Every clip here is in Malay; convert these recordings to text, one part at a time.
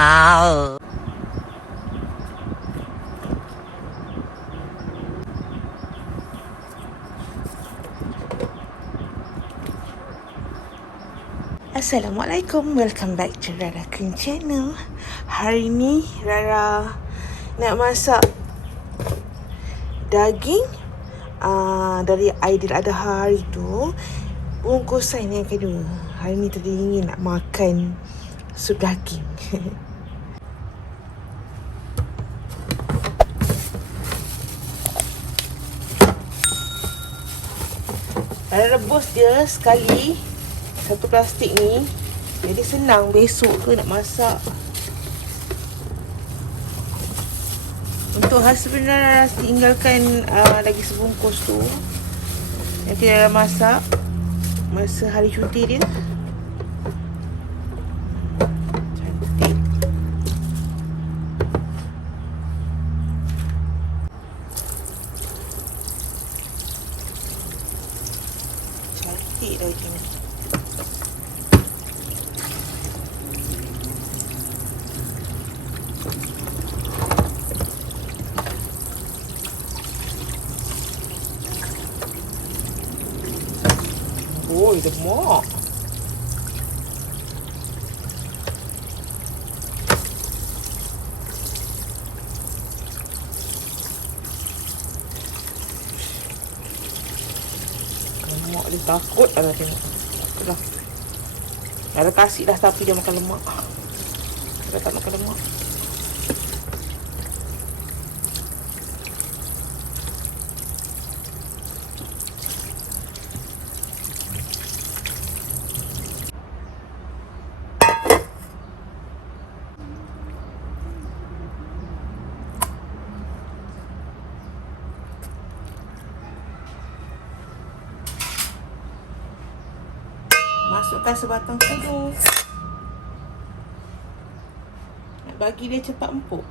Wow. Assalamualaikum, welcome back to Rara Queen Channel. Hari ni Rara nak masak daging uh, dari Aidil Adha hari tu Bungkusan yang kedua. Hari ni tadi ingin nak makan sup daging Rebus dia sekali. Satu plastik ni. Jadi senang. Besok ke nak masak. Untuk hasil benar tinggalkan uh, lagi sebungkus tu. Nanti dalam masak. Masa hari cuti dia cantik cantik lagi ni Oi, lemak. Lemak dia takut dah tengok. Takut dah. Dah ada kasih dah tapi dia makan lemak. Dia tak makan lemak. Masukkan sebatang telur. Nak bagi dia cepat empuk.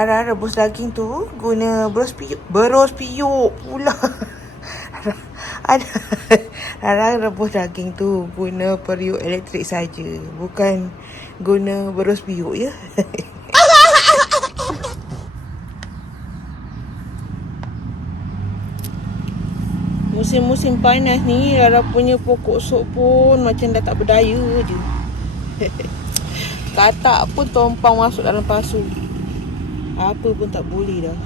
Rara rebus daging tu guna beros piyuk. Beros piyuk pula. Rara rebus daging tu guna periuk elektrik saja, bukan guna beros piyuk ya. Musim-musim panas ni Rara punya pokok sok pun macam dah tak berdaya je. Katak pun tumpang masuk dalam pasu. Apa pun tak boleh dah.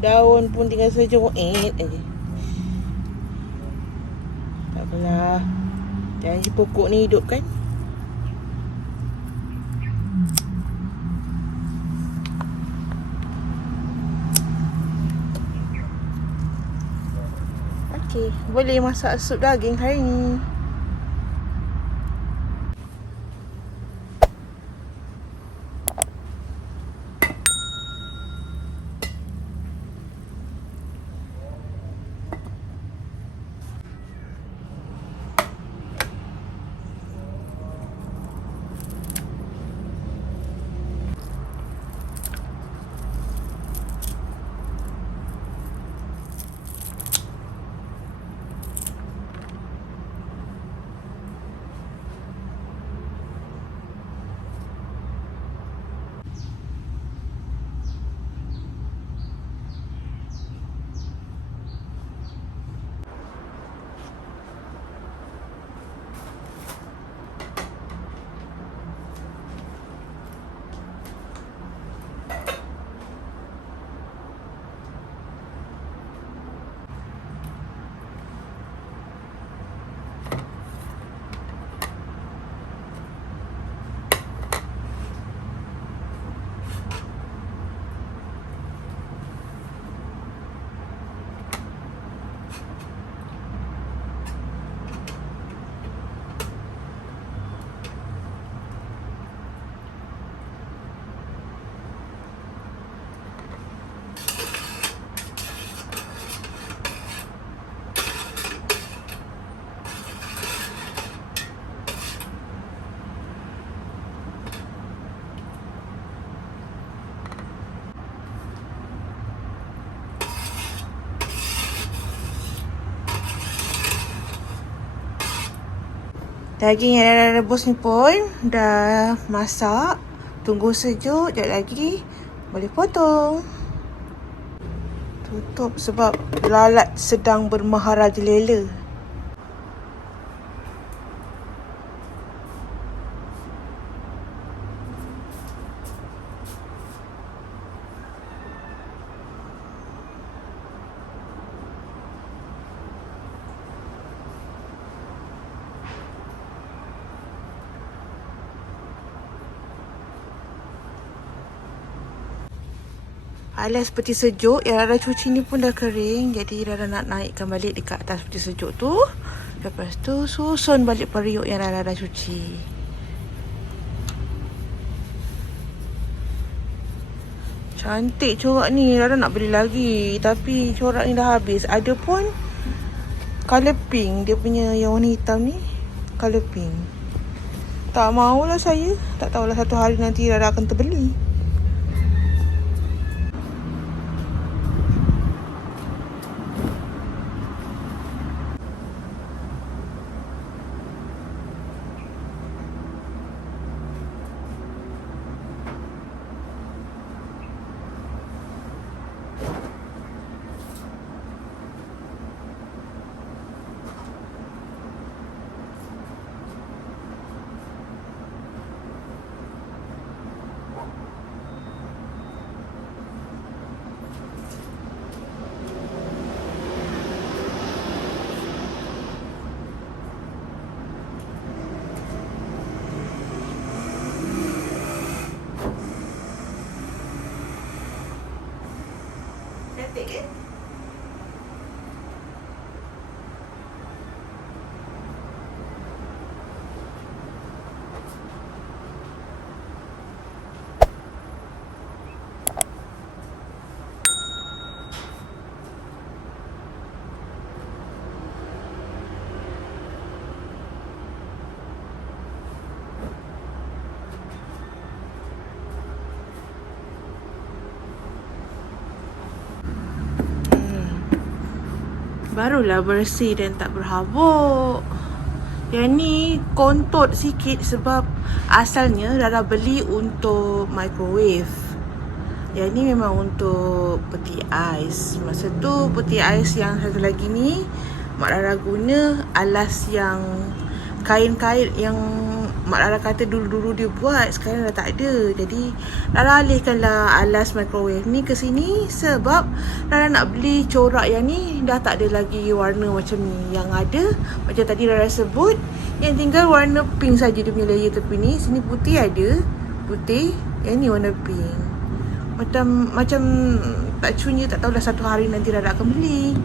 Daun pun tinggal sejoet aja. Tak apalah. Janji pokok ni hidup kan? Okey, boleh masak sup daging hari ni. Daging yang dah rebus ni pun dah masak. Tunggu sejuk, sekejap lagi boleh potong. Tutup sebab lalat sedang bermaharajalela. Alas seperti sejuk Yang Rara cuci ni pun dah kering. Jadi Rara nak naikkan balik Dekat atas seperti sejuk tu. Lepas tu susun balik periuk Yang Rara dah cuci. Cantik corak ni Rara nak beli lagi. Tapi corak ni dah habis. Ada pun Colour pink Dia punya yang warna hitam ni Colour pink. Tak maulah saya. Tak tahulah satu hari nanti Rara akan terbeli Cantik ke? Barulah bersih dan tak berhabuk. Yang ni kontot sikit sebab asalnya Rara beli untuk microwave. Yang ni memang untuk peti ais. Masa tu peti ais yang satu lagi ni Mak Rara guna alas yang kain-kain yang Mak Rara kata dulu-dulu dia buat Sekarang dah tak ada. Jadi Rara alihkanlah alas microwave ni ke sini Sebab Rara nak beli corak yang ni Dah tak ada lagi warna macam ni Yang ada. Macam tadi Rara sebut Yang tinggal warna pink saja dia punya layer tepi ni. Sini putih ada. Putih Yang ni warna pink. Macam Macam Tak cunya tak tahulah satu hari nanti Rara akan beli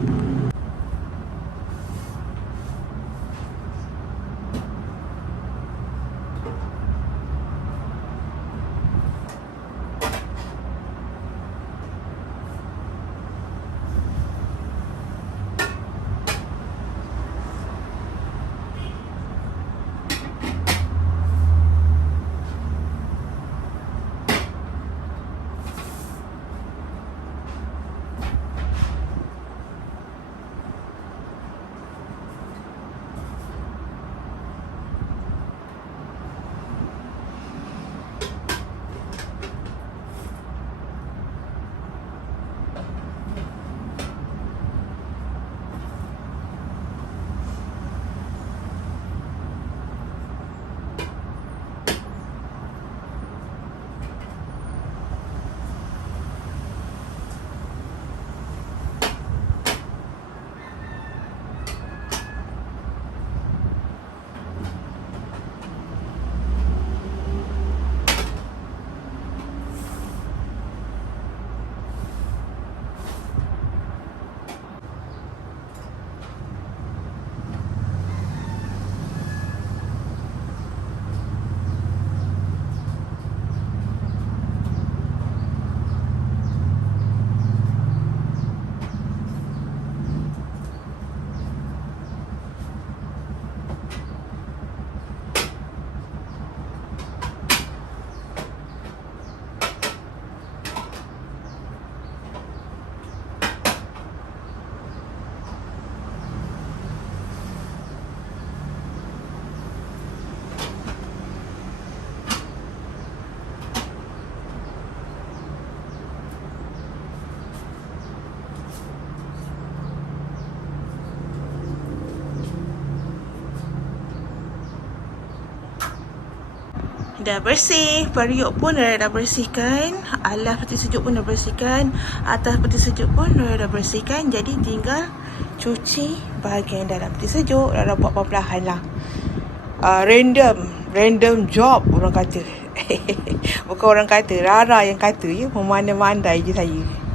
Dah bersih. Periuk pun dah, dah bersihkan. Alas peti sejuk pun dah bersihkan. Atas peti sejuk pun dah, dah bersihkan. Jadi tinggal cuci bahagian dalam peti sejuk. Rara buat perlahan lah. Uh, random. Random job orang kata. Bukan orang kata. Rara yang kata ya. Memandai-mandai je saya.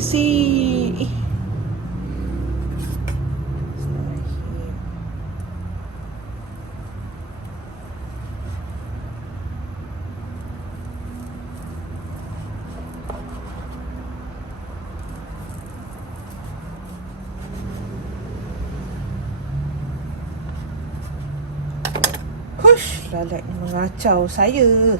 Banyak ni isi. Hush, lalat ni mengacau saya.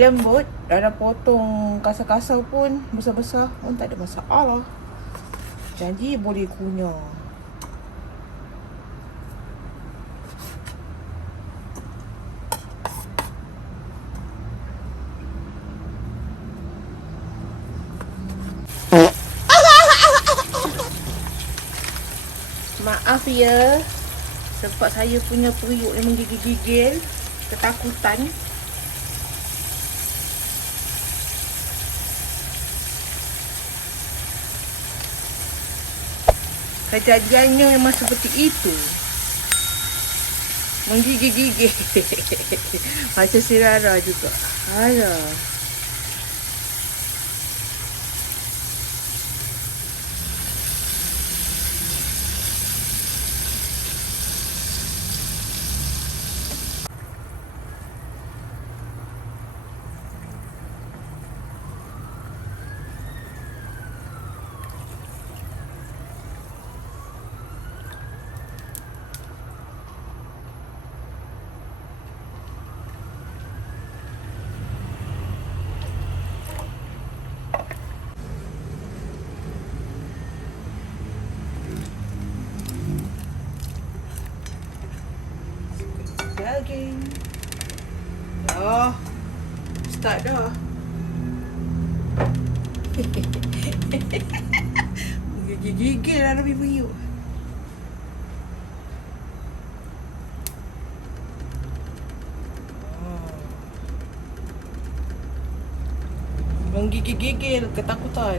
Lembut, dah ada potong kasar-kasar pun besar-besar pun tak ada masalah. Janji boleh kunyah. Maaf ya Sebab saya punya periuk ni menggigil-gigil Ketakutan Kejadiannya memang seperti itu. Menggigil-gigil Macam si Rara juga. Alah daging. Dah. Start dah. Gigil-gigil lah Nabi Puyuh. Menggigil-gigil ketakutan.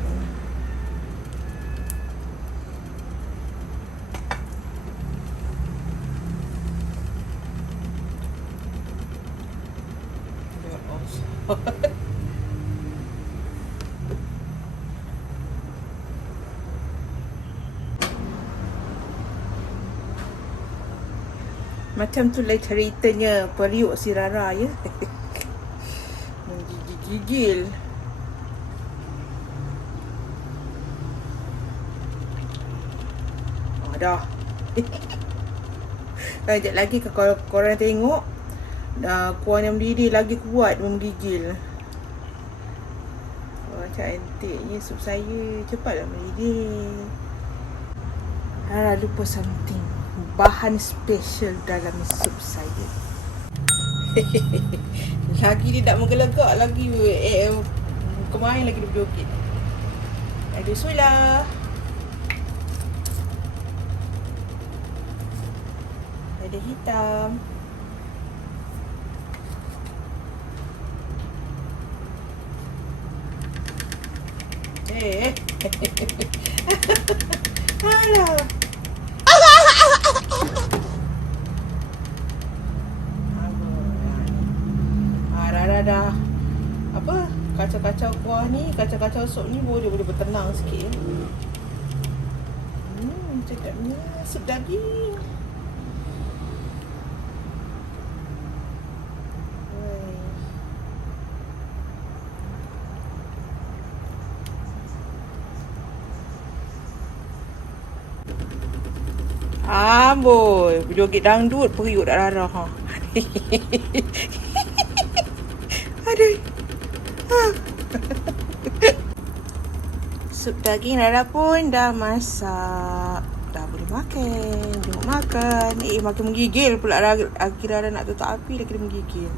Ya Allah. Macam tu lah ceritanya periuk si Rara ya. Menggigil-gigil. Oh, dah. Sekejap lagi kalau korang tengok Dah kuah yang mendidih lagi kuat menggigil Wah cantiknya sup saya Cepatlah mendidih Dah lupa something Bahan special dalam sup saya Lagi dia tak menggelegak lagi eh, eh, Kemarin lagi dia berjoget Ada sulah Ada hitam Eh. Alah. Dah, dah, dah. Apa? Kacau-kacau kuah ni, kacau-kacau sup ni boleh boleh bertenang sikit. Hmm, cakapnya sup daging. Oi. Amboi, berjoget dangdut periuk tak darah ha. Ha. Sup daging Rara pun dah masak. Dah boleh makan. Jom makan. Eh, makin menggigil pula. Akhirnya Rara nak tutup api dah kena menggigil.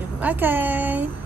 Jom makan.